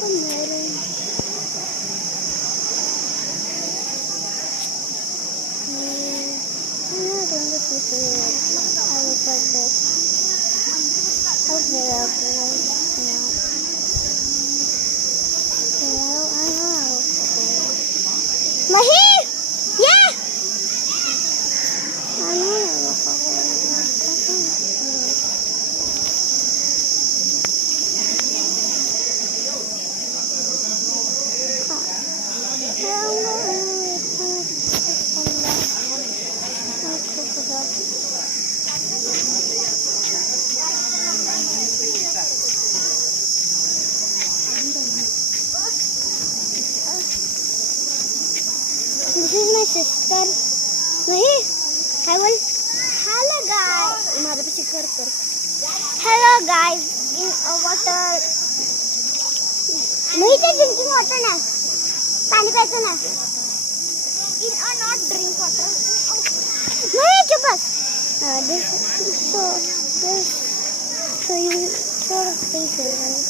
pa meron. I don't know if you I look like this. Okay, now. Mahi! Yeah! Ano na ako? This is my sister. Mahi, Kaiwal. Hello guys. Hello guys. In water. Mahi, drinking water na. Pani pa ito na. In not drink water. Mahi, chupas. So you sort of faces.